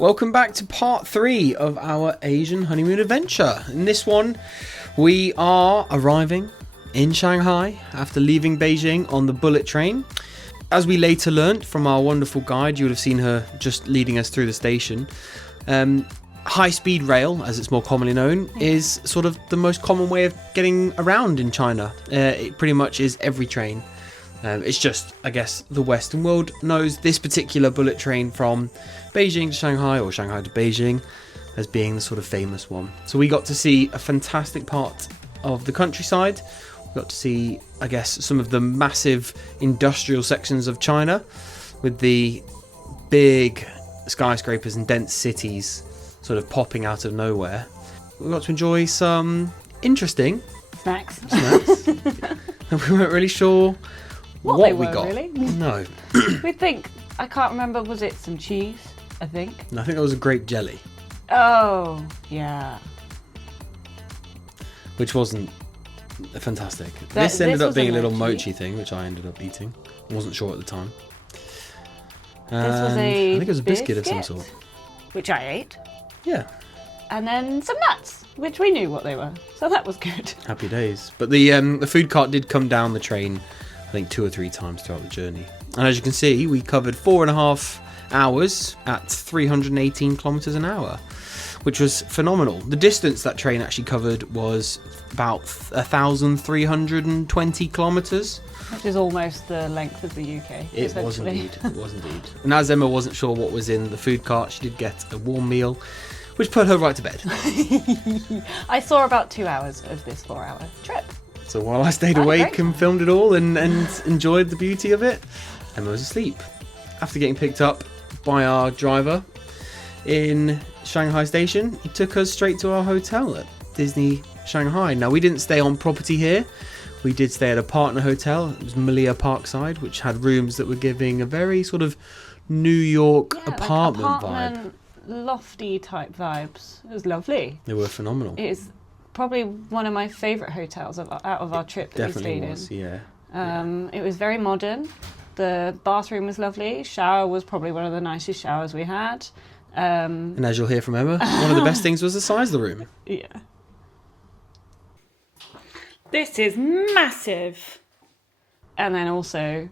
Welcome back to part 3 of our Asian honeymoon adventure. In this one, we are arriving in Shanghai after leaving Beijing on the bullet train. As we later learnt from our wonderful guide, you would have seen her just leading us through the station. High-speed rail, as it's more commonly known, is sort of the most common way of getting around in China. It pretty much is every train. It's just, I guess, the Western world knows this particular bullet train from Beijing to Shanghai or Shanghai to Beijing as being the sort of famous one. So we got to see a fantastic part of the countryside. We got to see, I guess, some of the massive industrial sections of China with the big skyscrapers and dense cities sort of popping out of nowhere. We got to enjoy some interesting snacks. And we weren't really sure what we got. Really? No. We think, I can't remember, was it some cheese, I think? I think that was a grape jelly. Oh, yeah. Which wasn't fantastic. This ended up being a little mochi thing, which I ended up eating. I wasn't sure at the time. This was I think it was a biscuit of some sort. Which I ate. Yeah. And then some nuts, which we knew what they were. So that was good. Happy days. But the food cart did come down the train, I think 2 or 3 times throughout the journey. And as you can see, we covered 4.5 hours at 318 kilometers an hour, which was phenomenal. The distance that train actually covered was about 1,320 kilometers. Which is almost the length of the UK. It was indeed. It was indeed. And as Emma wasn't sure what was in the food cart, she did get a warm meal, which put her right to bed. I saw about 2 hours of this 4-hour trip. So while I stayed awake and filmed it all and enjoyed the beauty of it, Emma was asleep. After getting picked up by our driver in Shanghai station, he took us straight to our hotel at Disney Shanghai. Now, we didn't stay on property here. We did stay at a partner hotel. It was Malia Parkside, which had rooms that were giving a very sort of New York apartment vibe. Lofty type vibes. It was lovely. They were phenomenal. It is probably one of my favourite hotels out of our trip that we stayed in. Yeah. It was very modern. The bathroom was lovely. Shower was probably one of the nicest showers we had. And as you'll hear from Emma, one of the best things was the size of the room. Yeah. This is massive. And then also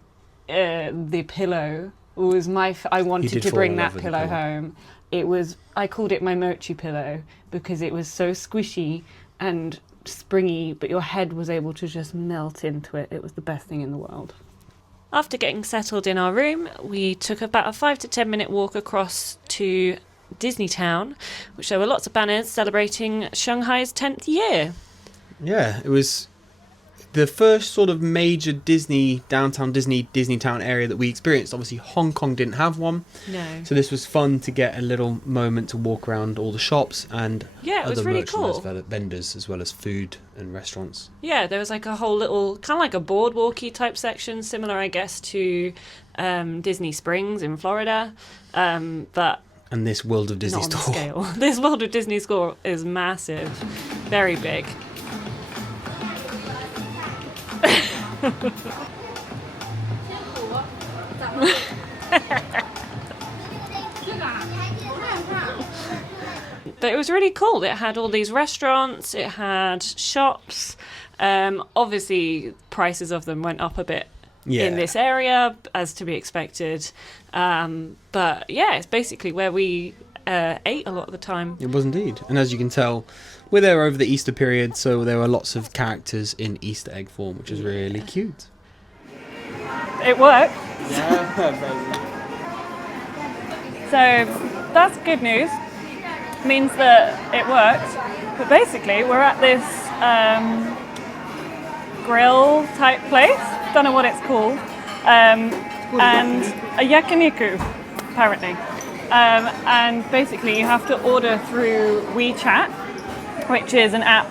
the pillow was I wanted to bring that pillow home. I called it my mochi pillow because it was so squishy and springy, but your head was able to just melt into it. It was the best thing in the world. After getting settled in our room, we took about a 5 to 10 minute walk across to Disney Town, which there were lots of banners celebrating Shanghai's 10th year. Yeah, it was the first sort of major downtown Disney Town area that we experienced. Obviously, Hong Kong didn't have one. No. So this was fun to get a little moment to walk around all the shops and other really merchandise cool. vendors, as well as food and restaurants. Yeah, there was like a whole little, kind of like a boardwalky type section, similar, I guess, to Disney Springs in Florida. But and this World of Disney not on store. the scale. This World of Disney store is massive, very big. But it was really cool. It had all these restaurants, it had shops. Obviously, prices of them went up a bit in this area, as to be expected. But yeah, it's basically where we ate a lot of the time. It was indeed. And as you can tell, we're there over the Easter period, so there were lots of characters in Easter egg form, which is really cute. It worked. Yeah, So that's good news. Means that it worked. But basically, we're at this grill type place. Don't know what it's called. And a yakiniku, apparently. And basically, you have to order through WeChat, which is an app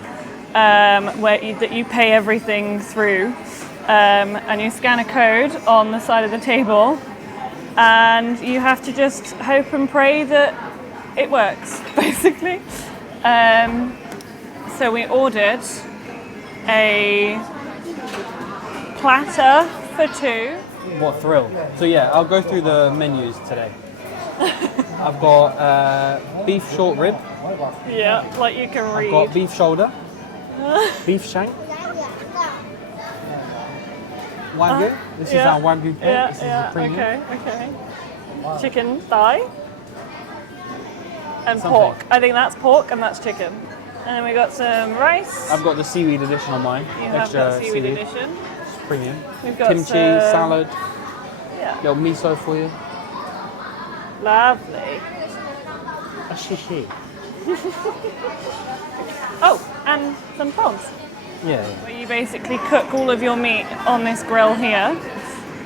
that you pay everything through. And you scan a code on the side of the table, and you have to just hope and pray that it works, basically. So we ordered a platter for 2. What thrill. So yeah, I'll go through the menus today. I've got beef short rib. Yeah, like you can read. I've got beef shoulder. Beef shank. Wagyu. This is our Wagyu cake. Yeah, this is the premium. okay. Chicken thigh. And pork. I think that's pork and that's chicken. And then we got some rice. I've got the seaweed edition on mine. You have got seaweed edition. It's premium. We've got kimchi, salad. Yeah. Little miso for you. Lovely. A shishi. Oh, and some prawns. Yeah. Where you basically cook all of your meat on this grill here.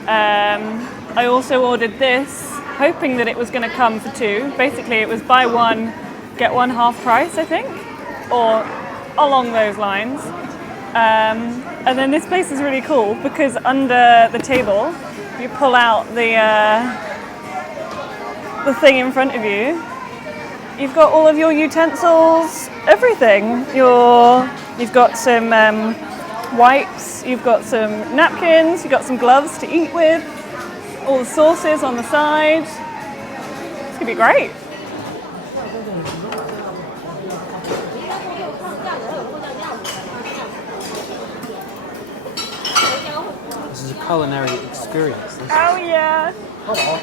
I also ordered this, hoping that it was going to come for two. Basically, it was buy one, get one half price, I think, or along those lines. And then this place is really cool because under the table, you pull out the thing in front of you. You've got all of your utensils, everything. You've got some wipes, you've got some napkins, you've got some gloves to eat with, all the sauces on the side. It's gonna be great. This is a culinary experience. Oh yeah. Okay.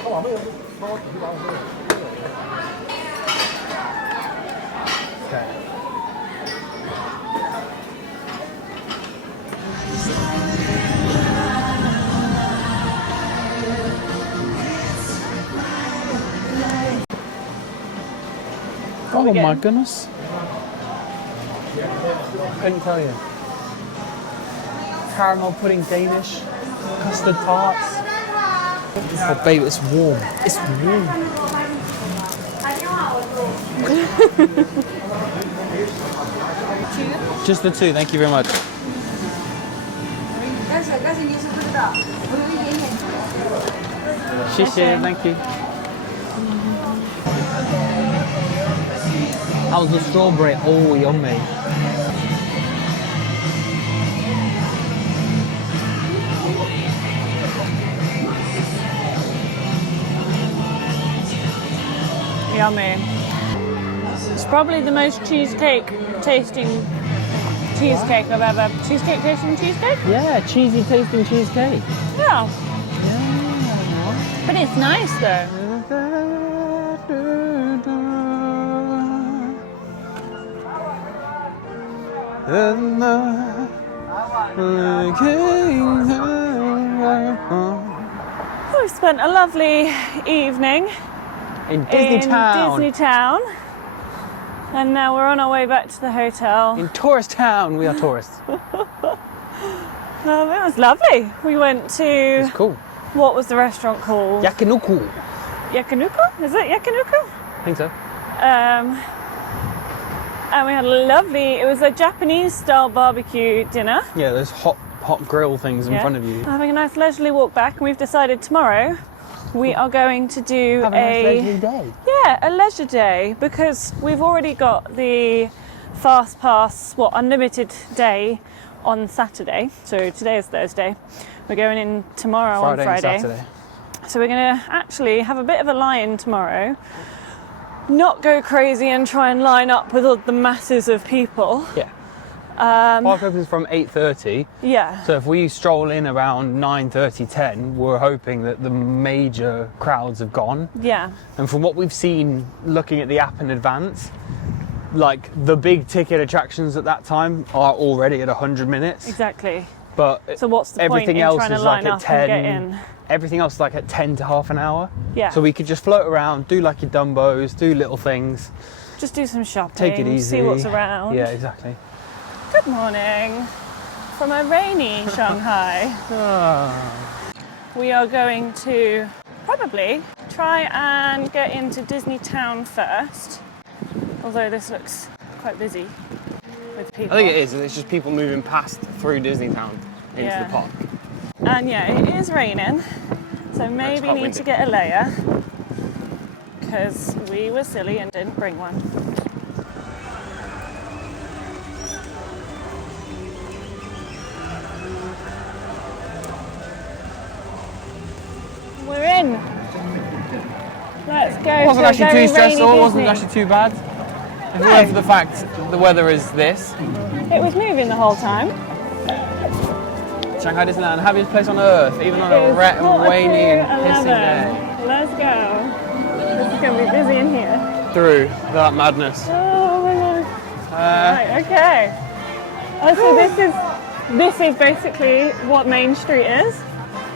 Oh my goodness. Couldn't tell you. Caramel pudding Danish, custard tarts. Oh babe, it's warm. It's warm. Just the two, thank you very much. Thank you. How's the strawberry? Oh, yummy. Yummy. It's probably the most cheesecake tasting cheesecake I've ever. Cheesecake tasting cheesecake? Yeah, cheesy tasting cheesecake. Yeah. Yeah. But it's nice though. We've spent a lovely evening In Disney Town. And now we're on our way back to the hotel. In Tourist Town, we are tourists. It was lovely. We went to... It's cool. What was the restaurant called? Yakiniku. Yakiniku? Is it Yakiniku? I think so. And we had a lovely... It was a Japanese-style barbecue dinner. Yeah, there's hot grill things in front of you. Having a nice leisurely walk back. And we've decided tomorrow we are going to do Have a nice leisurely day. Yeah, a leisure day, because we've already got the fast pass, unlimited day on Saturday. So today is Thursday. We're going in tomorrow on Friday. And Saturday. So we're going to actually have a bit of a lie-in tomorrow. Not go crazy and try and line up with all the masses of people. Yeah. Park opens from 8:30. Yeah. So if we stroll in around 9:30, 10, we're hoping that the major crowds have gone. Yeah. And from what we've seen looking at the app in advance, like the big ticket attractions at that time are already at 100 minutes. Exactly. But so what's the everything point in else trying to is line like up at 10. and get in? Everything else is like at 10 to half an hour. Yeah. So we could just float around, do like your Dumbos, do little things. Just do some shopping. Take it easy. See what's around. Yeah, exactly. Good morning from a rainy Shanghai. We are going to probably try and get into Disney Town first, although this looks quite busy with people. I think it is, and it's just people moving past through Disney Town into the park. And yeah, it is raining, so maybe need to get a layer, because we were silly and didn't bring one. We're in. Let's go. It wasn't actually too stressful, it wasn't Disney. actually too bad. If it weren't for the fact the weather is this. It was moving the whole time. Shanghai Disneyland, happiest place on earth, even on a wet and rainy and pissing day. Let's go. This is going to be busy in here. Through that madness. Oh my god. Right, okay. Oh, so this is basically what Main Street is.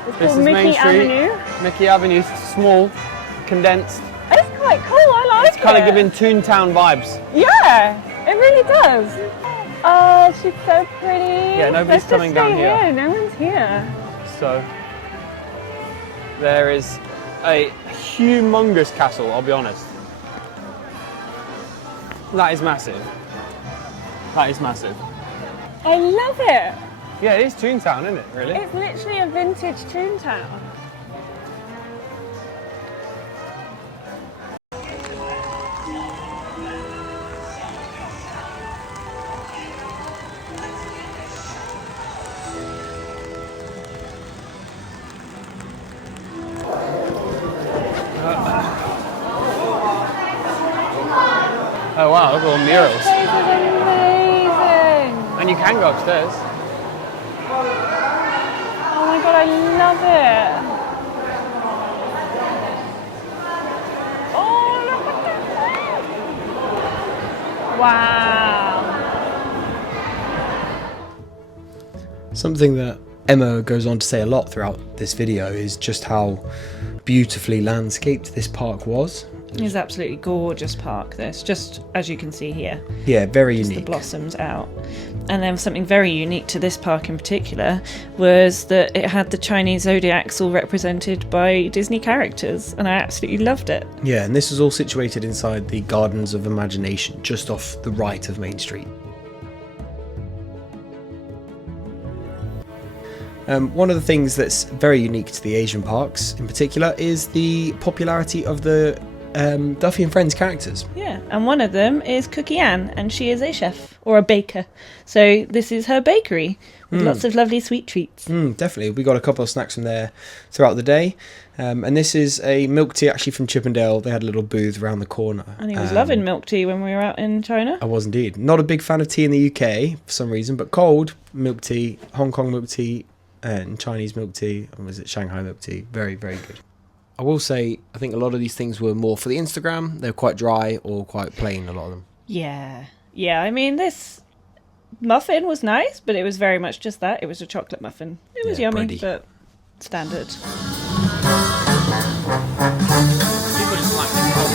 It's This called is Mickey Main Street. Avenue. Mickey Avenue's small, condensed. It's quite cool, I like it. Kind of giving Toontown vibes. Yeah, it really does. Oh, she's so pretty. Yeah, nobody's coming down here. No one's here. So, there is a humongous castle, I'll be honest. That is massive. That is massive. I love it. Yeah, it is Toontown, isn't it, really? It's literally a vintage Toontown. Oh wow, look at all the murals. This place is amazing. And you can go upstairs. Oh my god, I love it. Oh, look at this. Wow. Something that Emma goes on to say a lot throughout this video is just how beautifully landscaped this park was. It's absolutely gorgeous park, this, just as you can see here. Yeah, very Just unique. the blossoms out. And then something very unique to this park in particular was that it had the Chinese zodiacs all represented by Disney characters, and I absolutely loved it. Yeah, and this was all situated inside the Gardens of Imagination, just off the right of Main Street. One of the things that's very unique to the Asian parks in particular is the popularity of the Duffy and Friends characters. Yeah, and one of them is Cookie Ann, and she is a chef, or a baker. So this is her bakery, with lots of lovely sweet treats. Definitely. We got a couple of snacks from there throughout the day. And this is a milk tea actually from Chippendale. They had a little booth around the corner. And he was loving milk tea when we were out in China. I was indeed. Not a big fan of tea in the UK for some reason, but cold milk tea, Hong Kong milk tea, and Chinese milk tea, and was it Shanghai milk tea? Very, very good. I will say, I think a lot of these things were more for the Instagram. They're quite dry or quite plain, a lot of them. Yeah. Yeah, I mean, this muffin was nice, but it was very much just that. It was a chocolate muffin. It was yummy, bready. but standard. People just like this.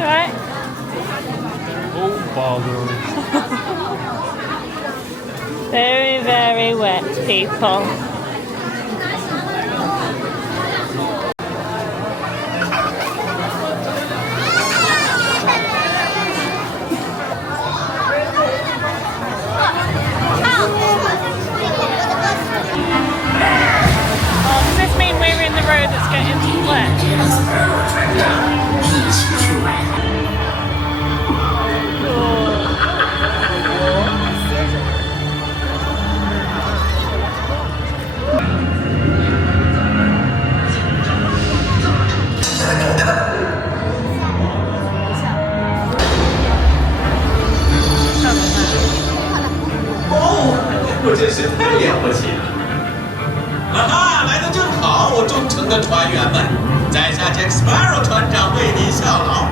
Alright. Oh, bother. Very, very wet, people. Oh, does this mean we're in the road that's getting wet? 是太了不起了！哈哈，来得正好，忠诚的船员们，在下 Jack Sparrow 船长为您效劳。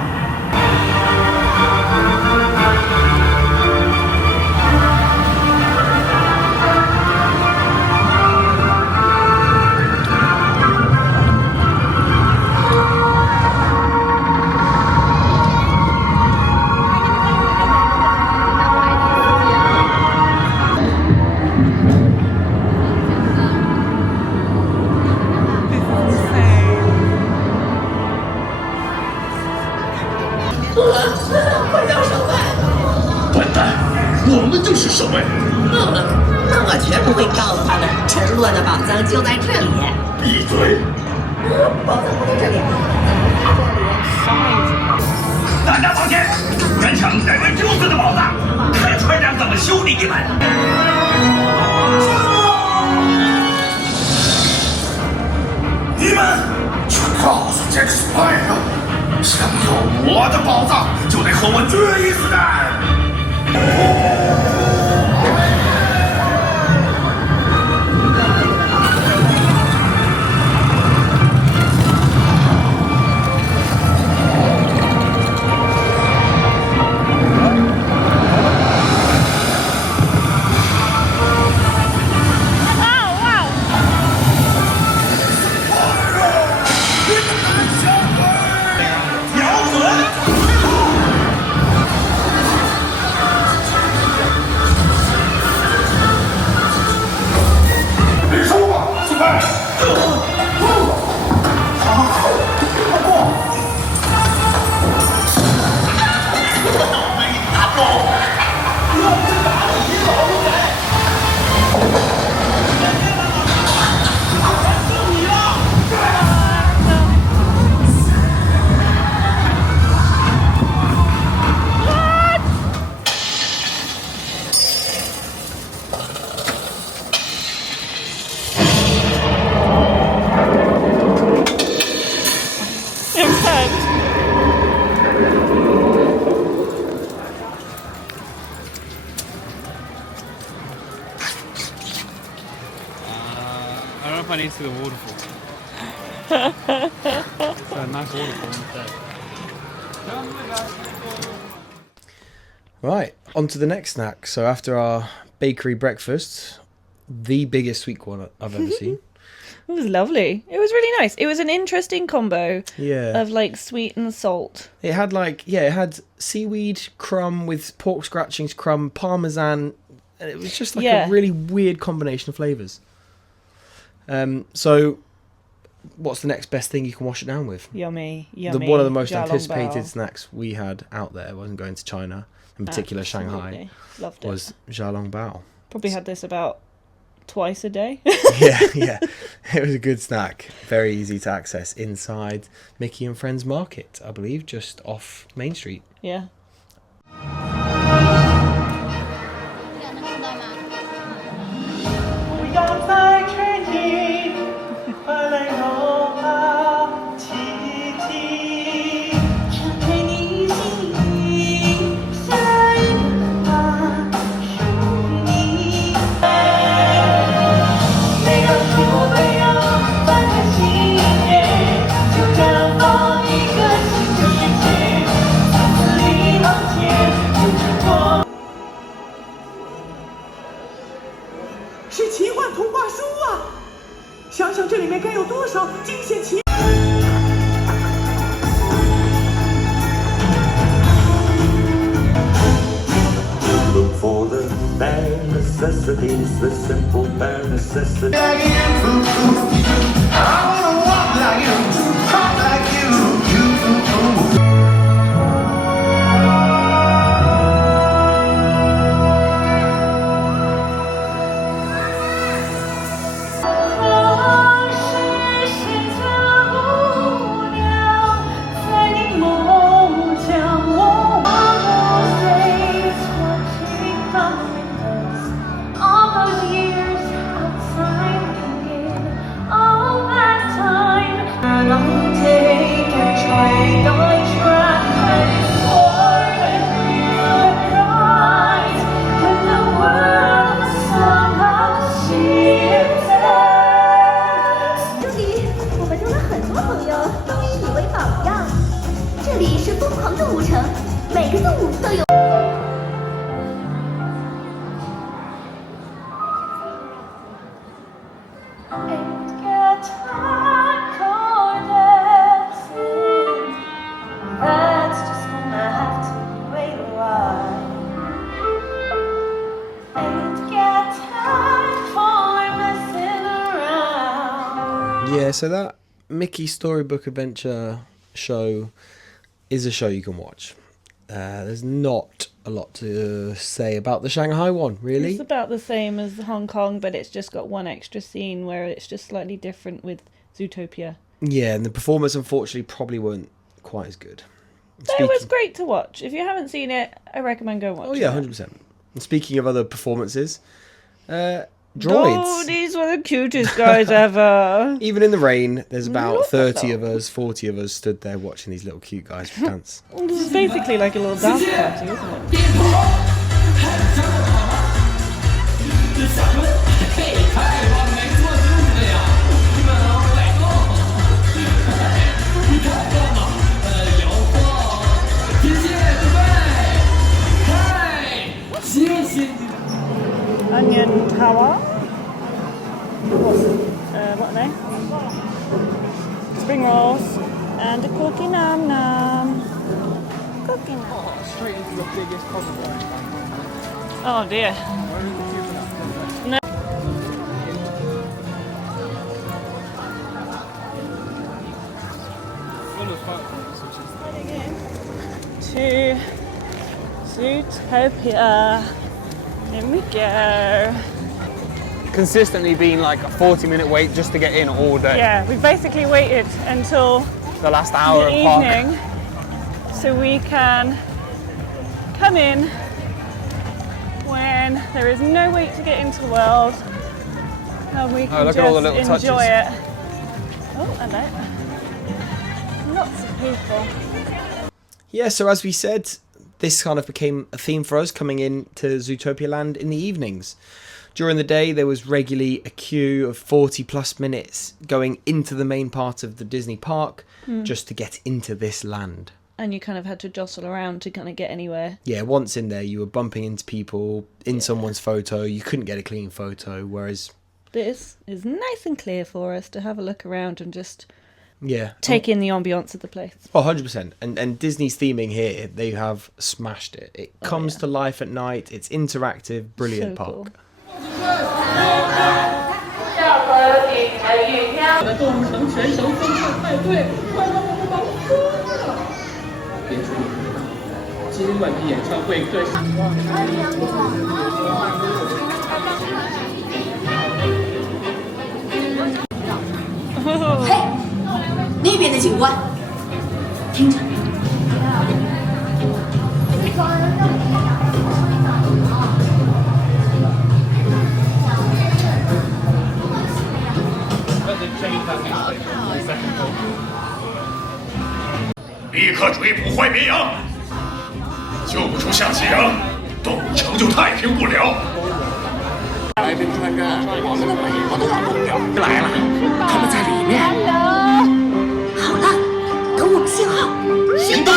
我们就是守卫。那我绝不会告诉他们，赤裸的宝藏就在这里。闭嘴！宝藏不在这里，大家往前，赶抢那位丢失的宝藏，看船长怎么修理你们！你们去告诉这个 Sparrow， 想要我的宝藏，就得和我决一死战。I don't know if I need to see the waterfall. It's a nice waterfall instead. Right, on to the next snack. So after our bakery breakfast, the biggest sweet corn I've ever seen. It was lovely. It was really nice. It was an interesting combo of like sweet and salt. It had it had seaweed crumb with pork scratchings crumb, parmesan, and it was just like a really weird combination of flavours. So what's the next best thing you can wash it down with? Yummy, yummy. One of the most Xiaolongbao. anticipated snacks we had out there, wasn't going to China, in particular Shanghai, loved it. was xiaolongbao. Probably had this about twice a day. yeah. It was a good snack. Very easy to access inside Mickey and Friends Market, I believe, just off Main Street. Yeah. Look for the bare necessities, the simple bare necessities. I wanna walk like you, talk like you. All those years outside again, all 狂动物城，每个动物都有。Yeah, so that Mickey Storybook Adventure show is a show you can watch. There's not a lot to say about the Shanghai one, really. It's about the same as Hong Kong, but it's just got one extra scene where it's just slightly different with Zootopia. Yeah, and the performance, unfortunately, probably weren't quite as good. It was great to watch. If you haven't seen it, I recommend go watch it. Oh, yeah, 100%. And speaking of other performances, droids. Oh, these were the cutest guys ever. Even in the rain, there's about 30 of us, 40 of us stood there watching these little cute guys dance. This is basically like a little dance party, isn't it? Onion tower. What are they? Spring rolls and a cookie num num. Cookie num. Straight into the biggest problem. Oh dear. No. To Zootopia. Here we go. Consistently been like a 40-minute wait just to get in all day. Yeah, we basically waited until The last hour the of park. evening so we can come in when there is no wait to get into the world and we can look just at all the little enjoy touches. it. Oh, hello. Lots of people. Yeah, so as we said, this kind of became a theme for us coming into Zootopia Land in the evenings. During the day, there was regularly a queue of 40 plus minutes going into the main part of the Disney park just to get into this land. And you kind of had to jostle around to kind of get anywhere. Yeah, once in there, you were bumping into people in someone's photo. You couldn't get a clean photo, whereas... This is nice and clear for us to have a look around and just Yeah. take in the ambience of the place. Oh, 100%. And Disney's theming here, they have smashed it. It comes to life at night. It's interactive, brilliant So park. cool. 动物城全球分派派对，快帮我们忙疯了！别出意，今晚的演唱会可嘿，那边的警官，听着。立刻追捕坏绵羊，救不出象棋人，动物城就太平不了。白冰川镇，我们的尾巴都要冻掉。来了，他们在里面。好了，等我们信号，行动！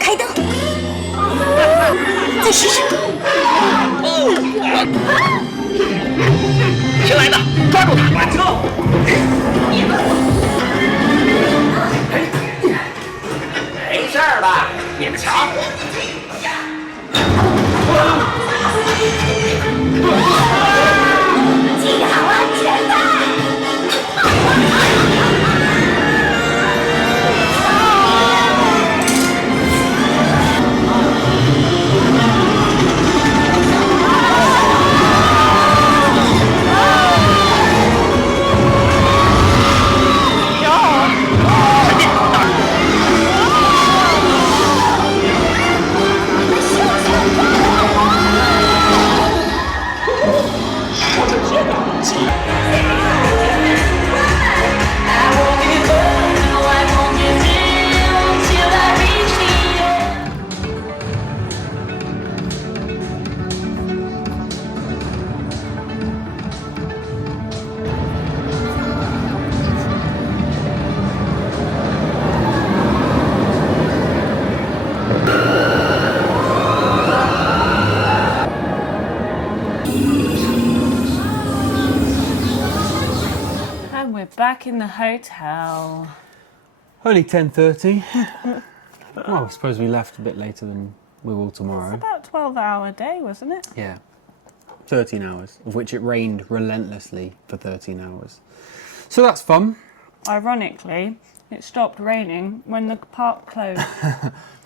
开灯，再试试。谁来的？抓住他！拦车！没事儿吧？你们瞧。系好安全带。back in the hotel. Only 10:30. Well, I suppose we left a bit later than we will tomorrow. It's about a 12-hour day, wasn't it? Yeah. 13 hours, of which it rained relentlessly for 13 hours. So that's fun. Ironically, it stopped raining when the park closed.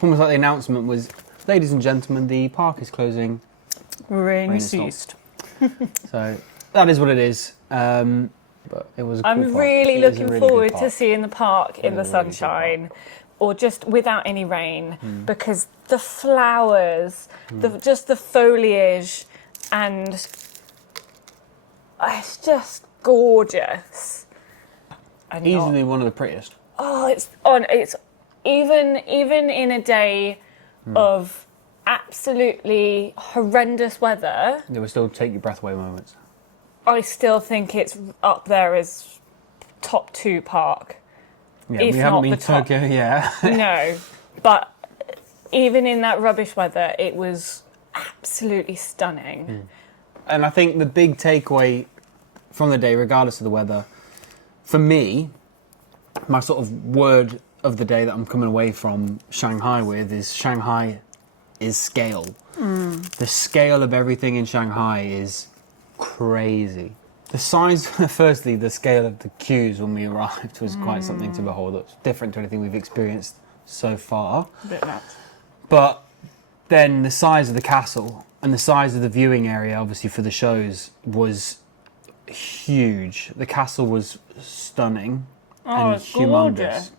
Almost like the announcement was, ladies and gentlemen, the park is closing. Rain ceased. So that is what it is. But it was a cool I'm park. really It is a looking really forward good to park. seeing the park in the is a really good sunshine, or just without any rain, because the flowers, just the foliage, and it's just gorgeous. And Easily one of the prettiest. Oh, it's even in a day of absolutely horrendous weather. There will still take your breath away moments. I still think it's up there as top 2 park. Yeah, If we haven't not been the to top. Tokyo, yeah. No, but even in that rubbish weather, it was absolutely stunning. And I think the big takeaway from the day, regardless of the weather, for me, my sort of word of the day that I'm coming away from Shanghai with is Shanghai is scale. The scale of everything in Shanghai is crazy. The size, firstly, the scale of the queues when we arrived was quite something to behold. It's different to anything we've experienced so far. A bit nuts. But then the size of the castle and the size of the viewing area, obviously for the shows, was huge. The castle was stunning and it's humongous. gorgeous.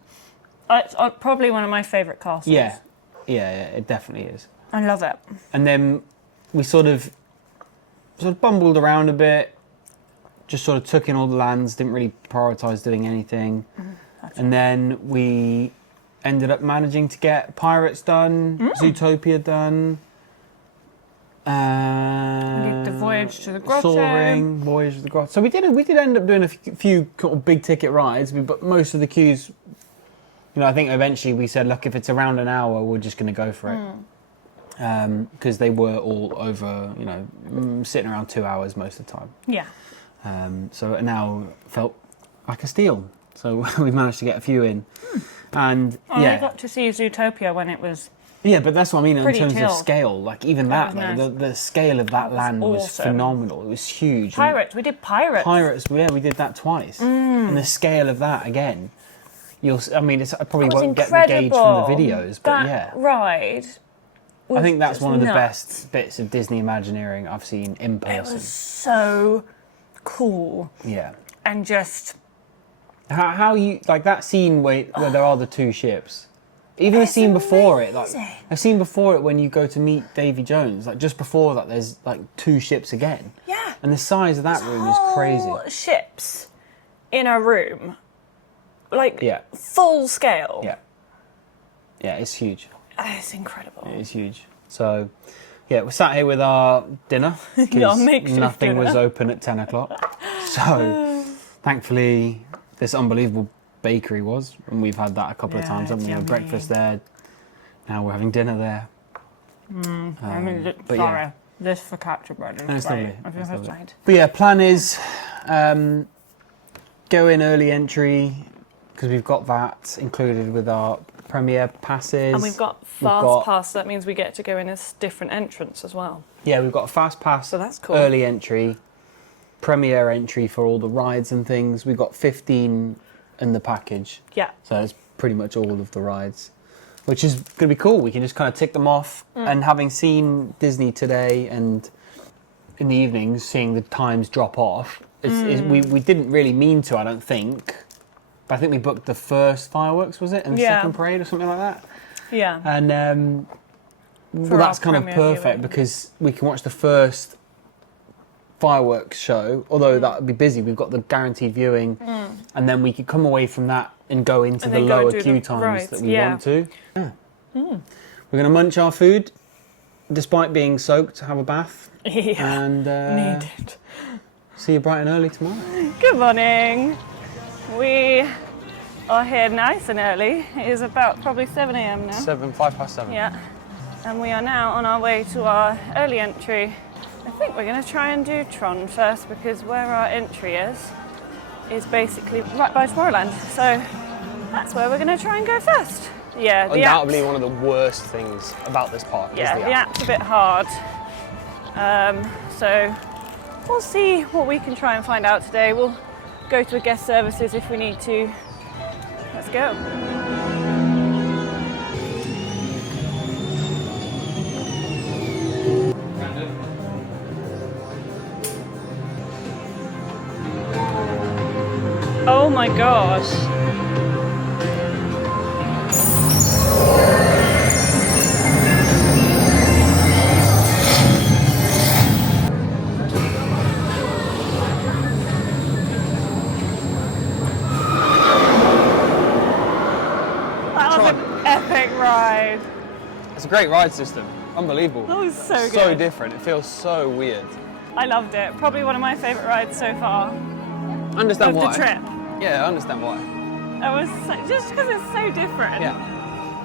It's probably one of my favourite castles. Yeah, it definitely is. I love it. And then we sort of bumbled around a bit, just sort of took in all the lands, didn't really prioritise doing anything. And then we ended up managing to get Pirates done, Zootopia done. Did the voyage to the grotto. Soaring, voyage to the grotto. So we did end up doing a few kind of big ticket rides, but most of the queues, I think eventually we said, look, if it's around an hour, we're just going to go for it. Because they were all over, sitting around 2 hours most of the time. Yeah. So an hour felt like a steal. So we managed to get a few in. And we got to see Zootopia when it was... Yeah, but that's what I mean in pretty terms chill. of scale. Like even that, was nice. the scale of that land was awesome. phenomenal. It was huge. Pirates, we did Pirates. Pirates, yeah, we did that twice. And the scale of that again, I probably won't get the gauge from the videos, but that ride. I think that's one of the nuts. best bits of Disney Imagineering I've seen in person. It was so cool. Yeah. And just... How you like that scene where there are the two ships? Even the scene before it, like the scene before it when you go to meet Davy Jones, like just before that, there's like two ships again. Yeah. And the size of that room is crazy. Ships in a room, like full scale. Yeah. Yeah, it's huge. It's incredible. It is huge. So, yeah, we're sat here with our dinner because nothing was open at 10 o'clock. So, thankfully, this unbelievable bakery was, and we've had that a couple of times, haven't we? Had breakfast there. Now we're having dinner there. This focaccia bread is great. I've never tried. But yeah, plan is go in early entry because we've got that included with our premiere passes. And we've got fast pass, so that means we get to go in a different entrance as well. Yeah, we've got a fast pass, so that's cool. Early entry, premiere entry for all the rides and things. We've got 15 in the package. Yeah. So it's pretty much all of the rides, which is going to be cool. We can just kind of tick them off. And having seen Disney today and in the evenings, seeing the times drop off, we didn't really mean to, I don't think. But I think we booked the first fireworks, was it? And the second parade or something like that? Yeah. And that's kind of perfect because we can watch the first fireworks show, although that would be busy. We've got the guaranteed viewing, and then we could come away from that and go into the lower queue times that we want to. Yeah. We're going to munch our food, despite being soaked, have a bath, and needed. See you bright and early tomorrow. Good morning. We are here nice and early. It is about probably 7 a.m. now. 5 past 7. Yeah. And we are now on our way to our early entry. I think we're going to try and do Tron first because where our entry is, is basically right by Tomorrowland. So that's where we're going to try and go first. Yeah, the Undoubtedly app's, one of the worst things about this park is yeah, the the app. app's a bit hard. So we'll see what we can try and find out today. We'll go to a guest services if we need to. Let's go. Oh my gosh. That was an epic ride. It's a great ride system. Unbelievable. That was so good. So different. It feels so weird. I loved it. Probably one of my favourite rides so far I understand of why. the trip. Yeah, I understand why. That was just because it's so different. Yeah.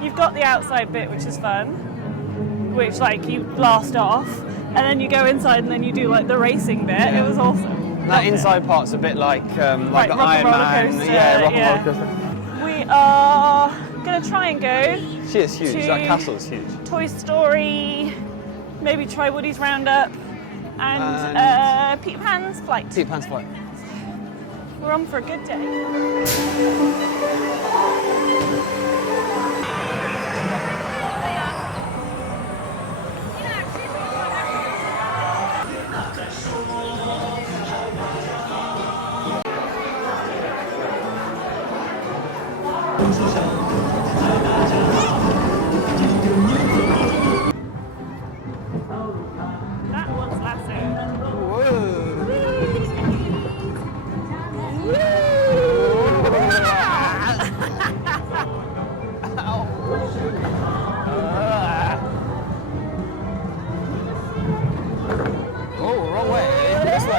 You've got the outside bit, which is fun, which like you blast off, and then you go inside and then you do like the racing bit. Yeah. It was awesome. That inside part's a bit like the Rock and Iron Roller Man. Coaster, Yeah, Rock and yeah. Roller Coaster. We are gonna try and go She is huge. to That castle is huge. Toy Story, maybe try Woody's Roundup, and Peter Pan's Flight. Peter Pan's Flight. We're on for a good day. That one's lasso. Oh, wrong way. This way.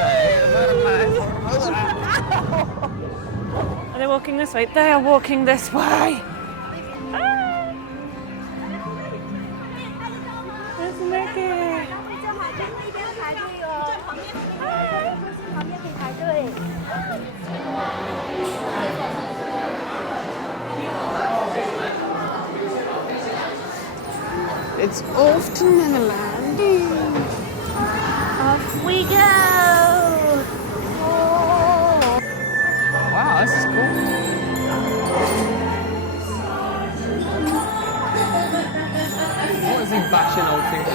Are they walking this way? They are walking this way. Ah. There's Mickey. It's off to Neverland. Off we go. Wow, this is cool. What is he bashing old things?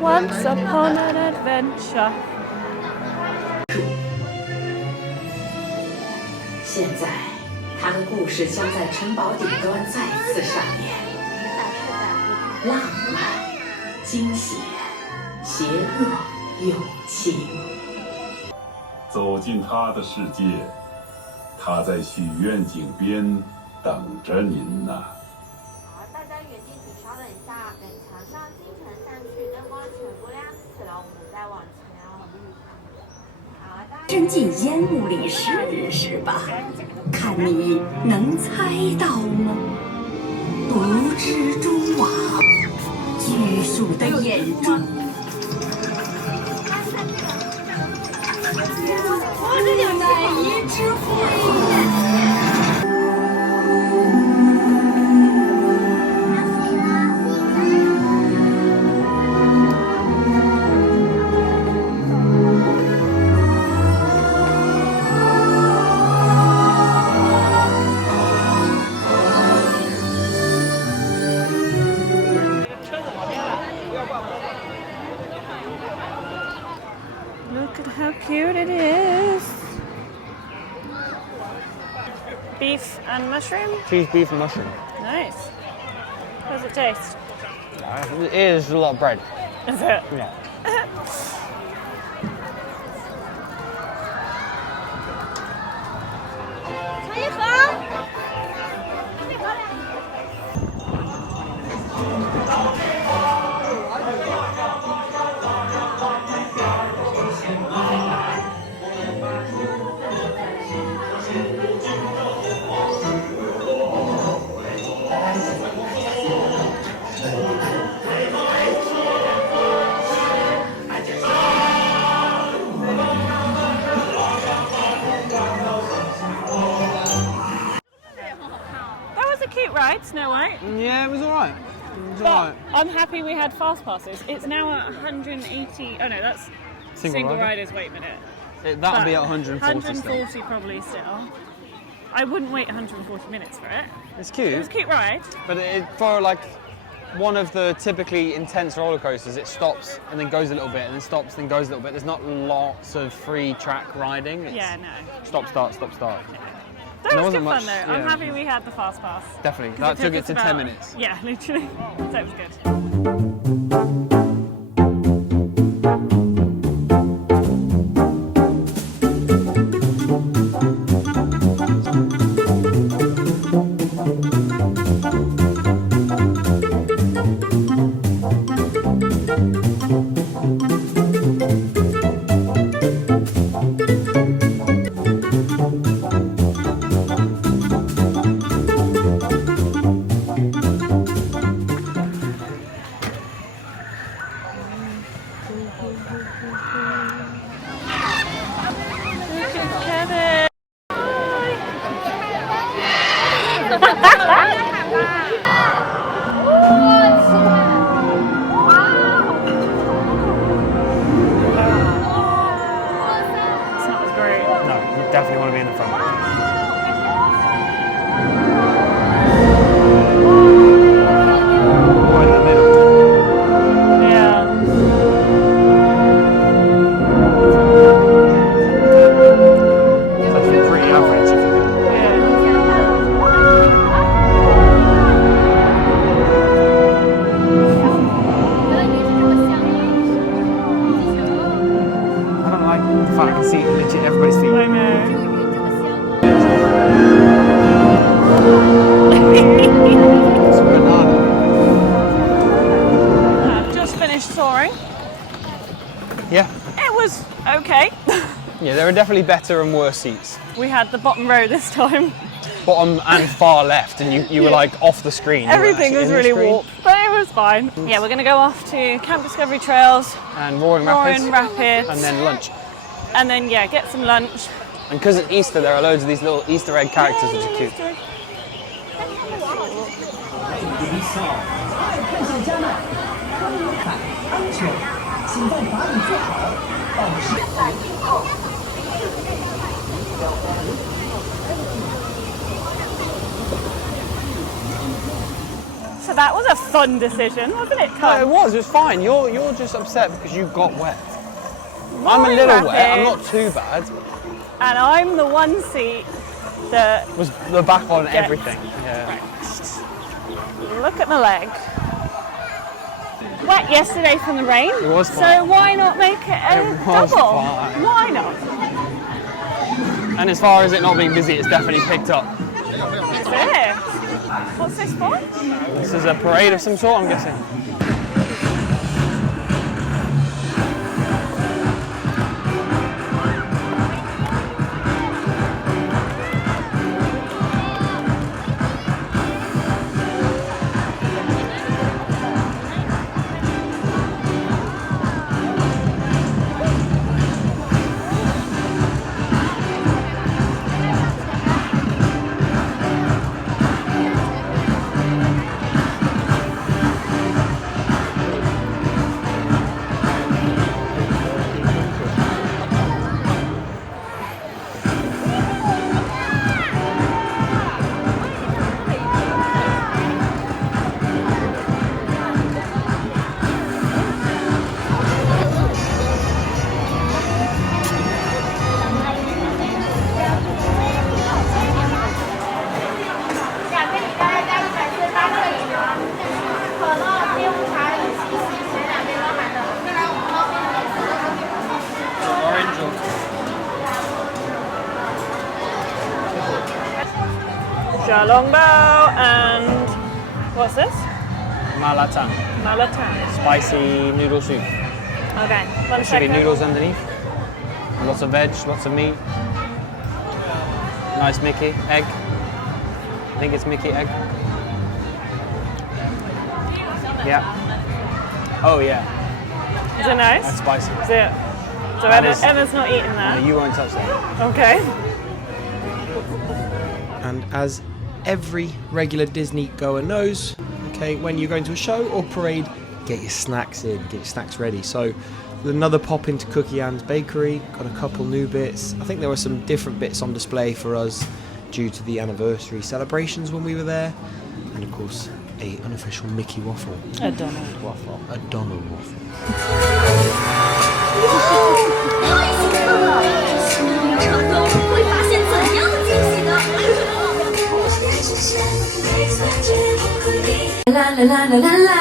Once upon an adventure. 现在，他的故事将在城堡顶端再次上演。浪漫、惊险、邪恶、友情。走进他的世界，他在许愿井边等着您呢。好，大家原地请稍等一下，等墙上金橙散去，灯光全部亮起了，我们再往前哦。好，大家。伸进烟雾里试试吧，看你能猜到吗？不知蛛网，拘束的眼珠。我这叫难以置喙。Look at how cute it is. Beef and mushroom? Cheese, beef, and mushroom. Nice. How does it taste? It is a lot of bread. Is it? Yeah. That was a cute ride, Snow White. Yeah, it was alright. But I'm happy we had fast passes. It's now at 180. Oh no, that's single riders. Wait a minute. That'll be at 140. 140 probably still. I wouldn't wait 140 minutes for it. It's cute. It was a cute ride. But for like one of the typically intense roller coasters, it stops and then goes a little bit, and then stops and then goes a little bit. There's not lots of free track riding. It's no. Stop, start, stop, start. That was good fun though. Yeah. I'm happy we had the fast pass. Definitely. That took it to 10 minutes. Yeah, literally. So it was good. Definitely want to be in the front. Or in the middle. Yeah. It's actually pretty average. I don't like the fact I can see legit everybody's feet. I know. Just finished soaring. Yeah. It was okay. Yeah, there are definitely better and worse seats. We had the bottom row this time. Bottom and far left, and you were like off the screen. Everything was really warped, but it was fine. Yeah, we're going to go off to Camp Discovery Trails. And Roaring Rapids. And then lunch. And then, yeah, get some lunch. And because it's Easter, there are loads of these little Easter egg characters which are cute. So that was a fun decision, wasn't it, No, it was fine. You're just upset because you got wet. I'm a little wet, I'm not too bad. And I'm the one seat that was the back on everything. Yeah. Look at my leg. Wet yesterday from the rain. It was fine. So why not make it a double? Fine. Why not? And as far as it not being busy, it's definitely picked up. Is it? What's this for? This is a parade of some sort, I'm guessing. Xiaolongbao and what's this? Malatang. Malatang. Spicy noodle soup. Okay, There should be noodles underneath. Lots of veg, lots of meat. Nice Mickey egg. I think it's Mickey egg. Yeah. Oh yeah. Is it nice? That's spicy. Is it? So Emma's not eating that. No, you won't touch that. Okay. And as every regular Disney goer knows, okay, when you're going to a show or parade, get your snacks in, get your snacks ready. So another pop into Cookie Ann's Bakery, got a couple new bits. I think there were some different bits on display for us due to the anniversary celebrations when we were there. And of course, a unofficial Mickey waffle. A Donald waffle. A Donald waffle. 成功会发现怎样的惊喜呢？啦啦啦啦啦啦！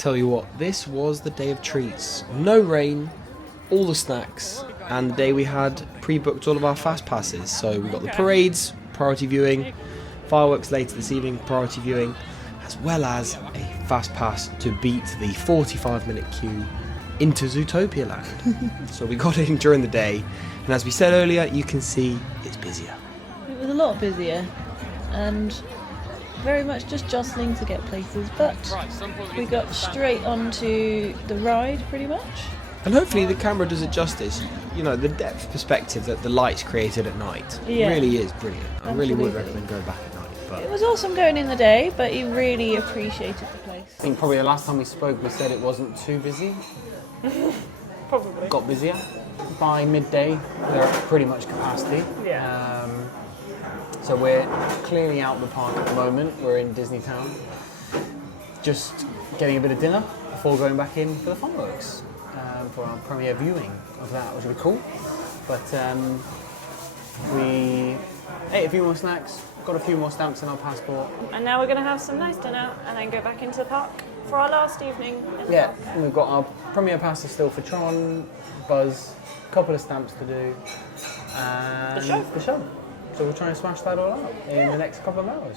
Tell you what, this was the day of treats. No rain, all the snacks, and the day we had pre-booked all of our fast passes. So we got the parades, priority viewing, fireworks later this evening, priority viewing, as well as a fast pass to beat the 45-minute queue into Zootopia Land. So we got in during the day, and as we said earlier, you can see it's busier. It was a lot busier, and very much just jostling to get places, but we got straight onto the ride pretty much. And hopefully the camera does it justice. You know, the depth perspective that the lights created at night really is brilliant. I really would recommend going back at night. But it was awesome going in the day, but he really appreciated the place. I think probably the last time we spoke, we said it wasn't too busy. Probably. Got busier. By midday, they're at pretty much capacity. Yeah. So we're clearly out of the park at the moment. We're in Disney Town. Just getting a bit of dinner before going back in for the fireworks. For our premiere viewing of that, which will be cool. But we ate a few more snacks, got a few more stamps in our passport. And now we're going to have some nice dinner and then go back into the park for our last evening in the park. And we've got our premiere passes still for Tron, Buzz, a couple of stamps to do, and the show. So we'll try and smash that all out in the next couple of hours.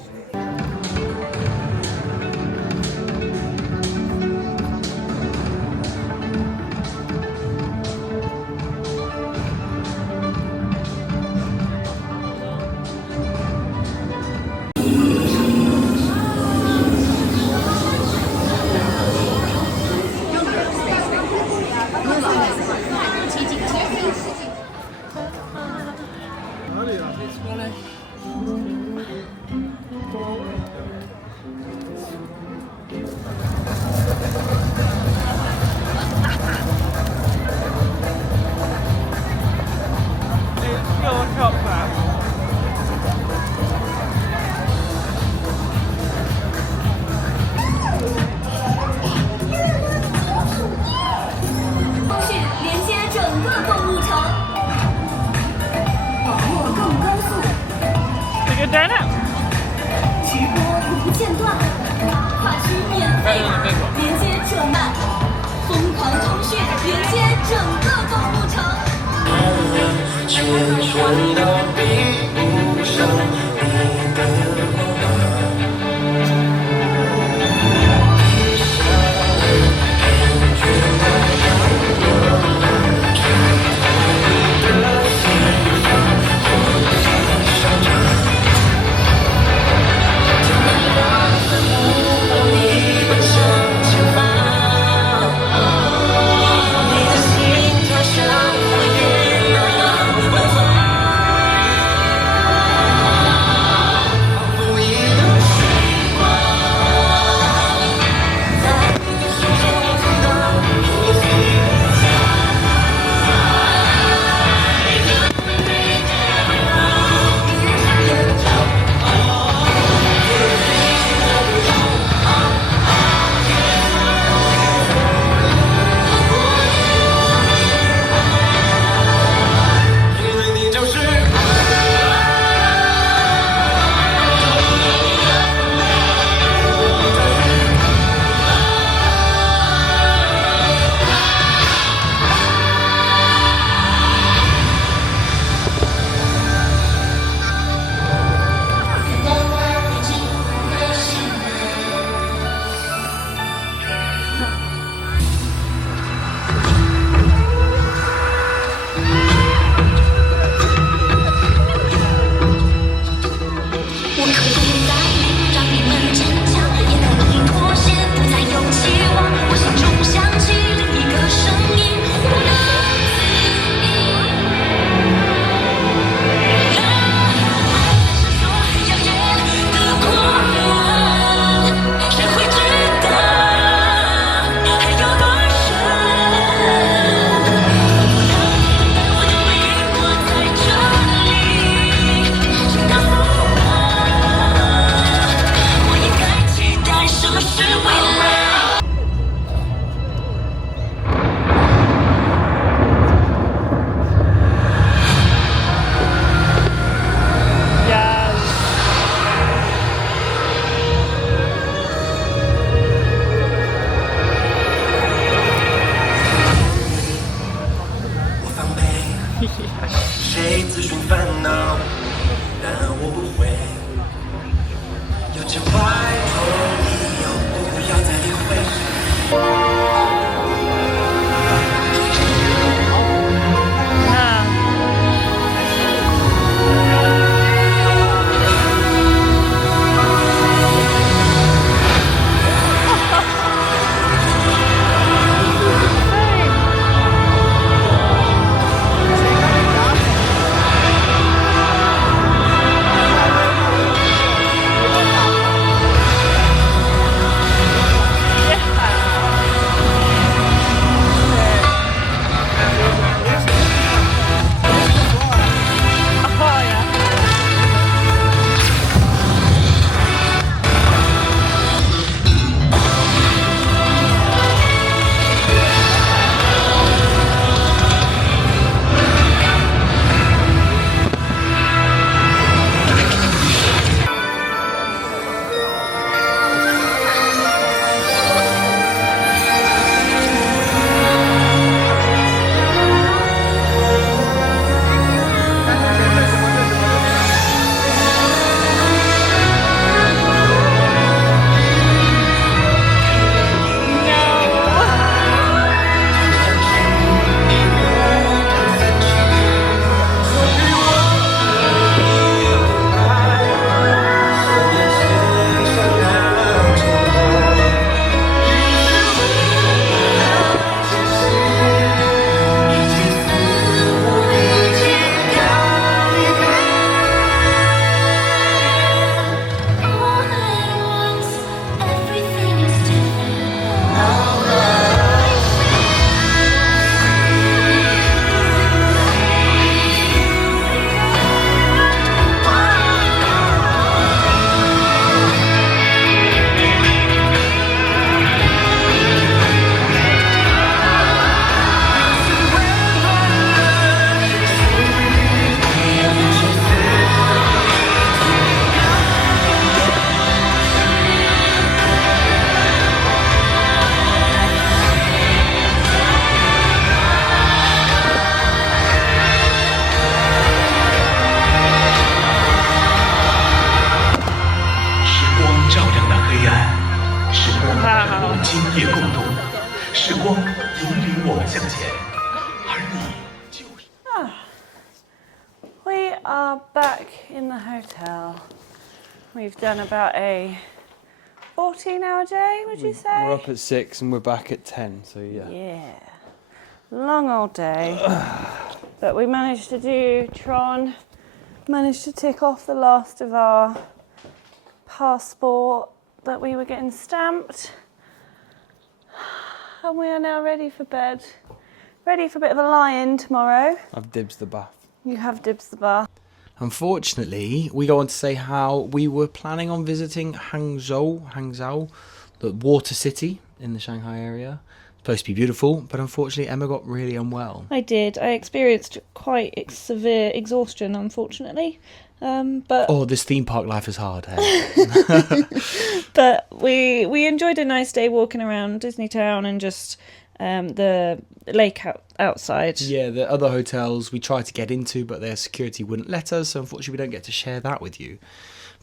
引领我们向前，而你就是。 We are back in the hotel. We've done about a 14-hour day, would you say? We're up at 6 and we're back at 10, so yeah. Yeah. Long old day. But we managed to do Tron, managed to tick off the last of our passport that we were getting stamped. And we are now ready for bed. Ready for a bit of a lie-in tomorrow. I've dibs the bath. You have dibs the bath. Unfortunately, we go on to say how we were planning on visiting Hangzhou, the water city in the Shanghai area. It's supposed to be beautiful, but unfortunately Emma got really unwell. I did. I experienced quite severe exhaustion, unfortunately. But oh, this theme park life is hard. Hey? But we enjoyed a nice day walking around Disney Town and just the lake outside. Yeah, the other hotels we tried to get into, but their security wouldn't let us, so unfortunately we don't get to share that with you.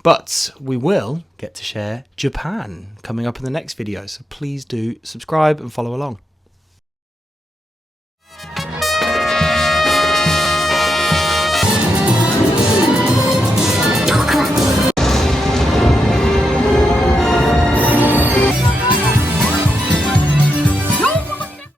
But we will get to share Japan coming up in the next video, so please do subscribe and follow along.